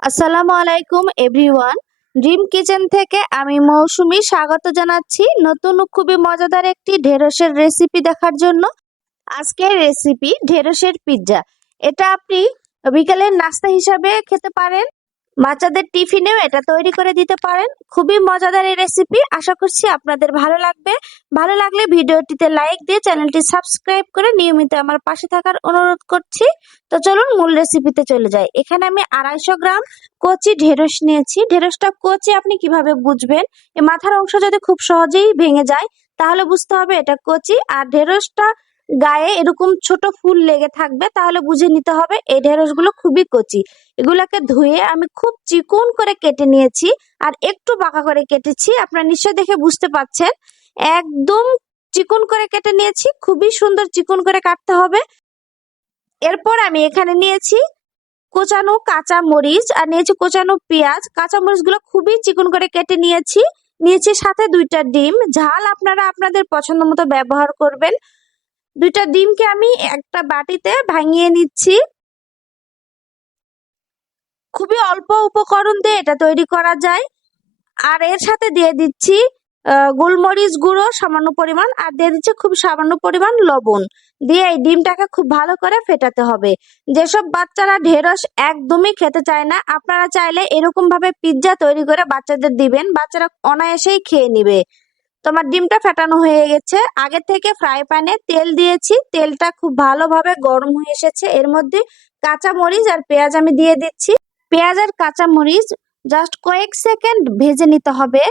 আসসালামু আলাইকুম, everyone. Dream kitchen থেকে আমি মৌসুমি স্বাগত জানাচ্ছি নতুন ও খুবই মজাদার একটি ঢেঁড়সের রেসিপি দেখার জন্য। আজকের রেসিপি ঢেঁড়সের পিৎজা। এটা আপনি বিকালের নাস্তা হিসাবে খেতে পারেন বাচ্চাদের টিফিনেও এটা তৈরি করে দিতে পারেন। খুবই মজাদার এই রেসিপি আশা করছি আপনাদের ভালো লাগবে। ভালো লাগলে ভিডিওটিতে লাইক দিয়ে চ্যানেলটি সাবস্ক্রাইব করে নিয়মিত আমার পাশে থাকার অনুরোধ করছি। তো চলুন মূল রেসিপিতে চলে যাই। এখানে আমি আড়াইশো গ্রাম কচি ঢেঁড়স নিয়েছি। ঢেঁড়সটা কচি আপনি কীভাবে বুঝবেন? এই মাথার অংশ যদি খুব সহজেই ভেঙে যায়, তাহলে বুঝতে হবে এটা কচি। আর ঢেঁড়সটা গায়ে এরকম ছোট ফুল লেগে থাকবে, তাহলে বুঝে নিতে হবে এই ঢেঁড়সগুলো খুবই কচি। এগুলাকে ধুয়ে আমি খুব চিকন করে কেটে নিয়েছি আর একটু বাঁকা করে কেটেছি। আপনারা নিশ্চয় দেখে বুঝতে পাচ্ছেন। একদম চিকন করে কেটে নিয়েছি, খুবই সুন্দর চিকন করে কাটতে হবে। এরপর আমি এখানে নিয়েছি কোচানো কাঁচা মরিচ আর নিয়েছি কোচানো পেঁয়াজ। কাঁচা মরিচগুলো খুবই চিকন করে কেটে নিয়েছি। নিয়েছি সাথে দুইটা ডিম। ঝাল আপনারা আপনাদের পছন্দ মতো ব্যবহার করবেন। দুইটা ডিমকে আমি একটা বাটিতে ভাঙিয়ে নিচ্ছি। খুবই অল্প উপকরণ দিয়ে এটা তৈরি করা যায়। আর এর সাথে দিয়ে দিচ্ছি গোলমরিচ গুঁড়ো, সামান্য পরিমাণ, আর দিয়ে দিচ্ছি খুব সামান্য পরিমাণ লবণ। দিয়ে এই ডিমটাকে খুব ভালো করে ফেটাতে হবে। যেসব বাচ্চারা ঢেঁড়স একদমই খেতে চায় না, আপনারা চাইলে এরকম ভাবে পিৎজা তৈরি করে বাচ্চাদের দিবেন। বাচ্চারা অনায়াসেই খেয়ে নিবে। তোমার ডিমটা ফেটানো হয়ে গেছে। আগে থেকে ফ্রাই প্যানে তেল দিয়েছি। তেলটা খুব ভালোভাবে গরম হয়ে এসেছে। এর মধ্যে কাঁচা মরিচ আর পেঁয়াজ আমি দিয়ে দিচ্ছি। পেঁয়াজ আর কাঁচা মরিচ জাস্ট কয়েক সেকেন্ড ভেজে নিতে হবে।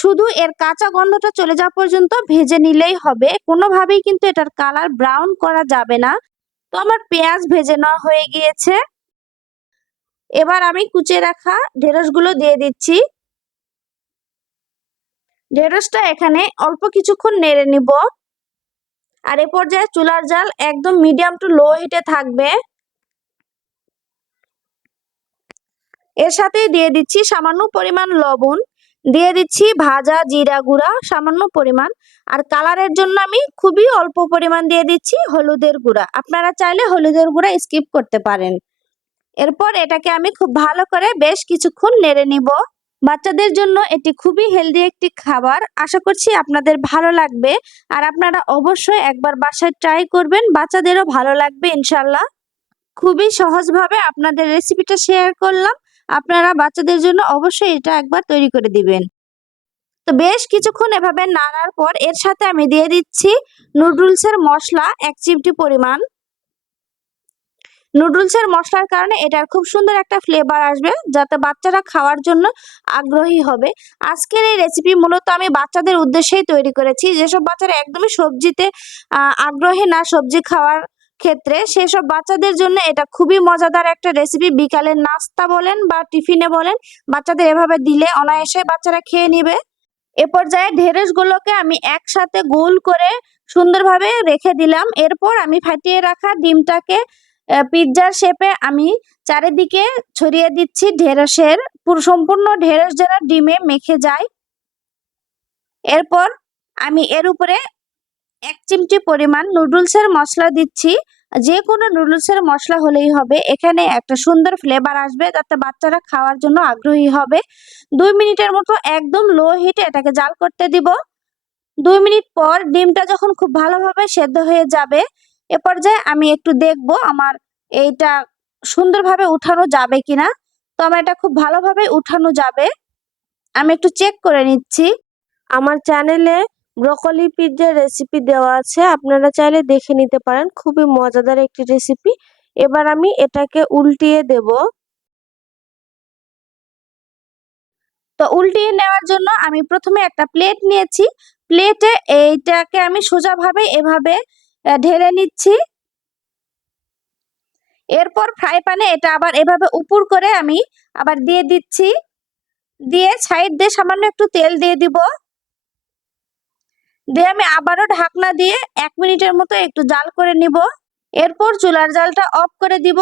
শুধু এর কাঁচা গন্ধটা চলে যাওয়া পর্যন্ত ভেজে নিলেই হবে। কোনোভাবেই কিন্তু এটার কালার ব্রাউন করা যাবে না। তো আমার পেঁয়াজ ভেজে নেওয়া হয়ে গিয়েছে। এবার আমি কুচিয়ে রাখা ঢেঁড়সগুলো দিয়ে দিচ্ছি। ঢেঁড়সটা এখানে অল্প কিছুক্ষণ নেড়ে নিব। আর এ পর্যায়ে চুলার জাল একদম মিডিয়াম টু লো হিটে থাকবে। এর সাথে দিয়ে দিচ্ছি সামান্য পরিমাণ লবণ। দিয়ে দিচ্ছি ভাজা জিরা গুঁড়া, সামান্য পরিমাণ। আর কালারের জন্য আমি খুবই অল্প পরিমাণ দিয়ে দিচ্ছি হলুদের গুঁড়া। আপনারা চাইলে হলুদের গুঁড়া স্কিপ করতে পারেন। এরপর এটাকে আমি খুব ভালো করে বেশ কিছুক্ষণ নেড়ে নিব। বাচ্চাদের জন্য এটি খুবই হেলদি একটি খাবার। আশা করছি আপনাদের ভালো লাগবে আর আপনারা অবশ্যই একবার বাসায় ট্রাই করবেন, বাচ্চাদেরও ভালো লাগবে ইনশাল্লাহ খুবই সহজভাবে আপনাদের রেসিপিটা শেয়ার করলাম। আপনারা বাচ্চাদের জন্য অবশ্যই এটা একবার তৈরি করে দিবেন। তো বেশ কিছুক্ষণ এভাবে নাড়ার পর এর সাথে আমি দিয়ে দিচ্ছি নুডলসের মশলা, এক চিমটি পরিমাণ। নুডলসের মশলার কারণে এটার খুব সুন্দর একটা ফ্লেভার আসবে, যাতে বাচ্চারা খাওয়ার জন্য আগ্রহী হবে। আজকের এই রেসিপি মূলত আমি বাচ্চাদের উদ্দেশ্যেই তৈরি করেছি। যেসব বাচ্চারা একদমই সবজিতে আগ্রহী না সবজি খাওয়ার ক্ষেত্রে, সেসব বাচ্চাদের জন্য এটা খুবই মজাদার একটা রেসিপি বিকালের নাস্তা বলেন বা টিফিনে বলেন, বাচ্চাদের এভাবে দিলে অনায়াসে বাচ্চারা খেয়ে নিবে। এ পর্যায়ে ঢেঁড়সগুলোকে আমি একসাথে গোল করে সুন্দরভাবে রেখে দিলাম। এরপর আমি ফাটিয়ে রাখা ডিমটাকে পিৎজার শেপে আমি চারিদিকে ছড়িয়ে দিচ্ছি ঢেঁড়সের, পুরো, সম্পূর্ণ ঢেঁড়স যেন ডিমে মেখে যায়। এরপর আমি এর উপরে এক চিমটি পরিমাণ নুডলসের মশলা দিচ্ছি। যে কোনো নুডলসের মশলা হলেই হবে। এখানে একটা সুন্দর ফ্লেভার আসবে যাতে বাচ্চারা খাওয়ার জন্য আগ্রহী হবে। দুই মিনিটের মতো একদম লো হিটে এটাকে জাল করতে দিব। দুই মিনিট পর ডিমটা যখন খুব ভালোভাবে সেদ্ধ হয়ে যাবে এ পর্যায়ে আমি একটু দেখব আমার এইটা সুন্দরভাবে উঠানো যাবে কিনা। তো আমার এটা খুব ভালোভাবে উঠানো যাবে। আমি একটু চেক করে নিচ্ছি। আমার চ্যানেলে ব্রকলি পিৎজার রেসিপি দেওয়া আছে। আপনারা চাইলে দেখে নিতে পারেন। খুবই মজাদার একটি রেসিপি এবার আমি এটাকে উল্টিয়ে দেব। তো উল্টিয়ে নেওয়ার জন্য আমি প্রথমে একটা প্লেট নিয়েছি। প্লেটে এইটাকে আমি সোজাভাবে এভাবে ঢেলে নিচ্ছি। এরপর ফ্রাই প্যানে এটা আবার এভাবে উপর করে আমি আবার দিয়ে দিচ্ছি। দিয়ে সাইড দিয়ে সামান্য একটু তেল দিয়ে দিব। দিয়ে আমি আবারও ঢাকনা দিয়ে এক মিনিটের মতো একটু জাল করে নিব। এরপর চুলার জালটা অফ করে দিব।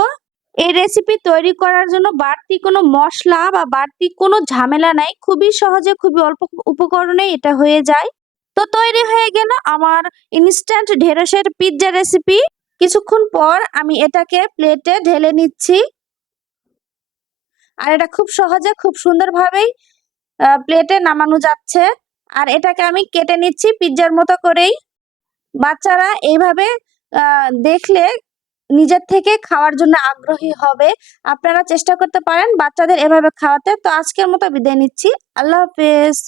এই রেসিপি তৈরি করার জন্য বাড়তি কোনো মশলা বা বাড়তি কোনো ঝামেলা নাই। খুবই সহজে, খুবই অল্প উপকরণে এটা হয়ে যায়। তো তৈরি হয়ে গেল আমার ইনস্ট্যান্ট ঢেঁড়সের পিৎজা রেসিপি কিছুক্ষণ পর আমি এটাকে প্লেটে ঢেলে নিচ্ছি। আর এটা খুব সহজে, খুব সুন্দরভাবেই প্লেটে নামানো যাচ্ছে। আর এটাকে আমি কেটে নিচ্ছি পিৎজার মতো করেই। বাচ্চারা এইভাবে দেখলে নিজের থেকে খাওয়ার জন্য আগ্রহী হবে। আপনারা চেষ্টা করতে পারেন বাচ্চাদের এভাবে খাওয়াতে। তো আজকের মতো বিদায় নিচ্ছি। আল্লাহ হাফেজ।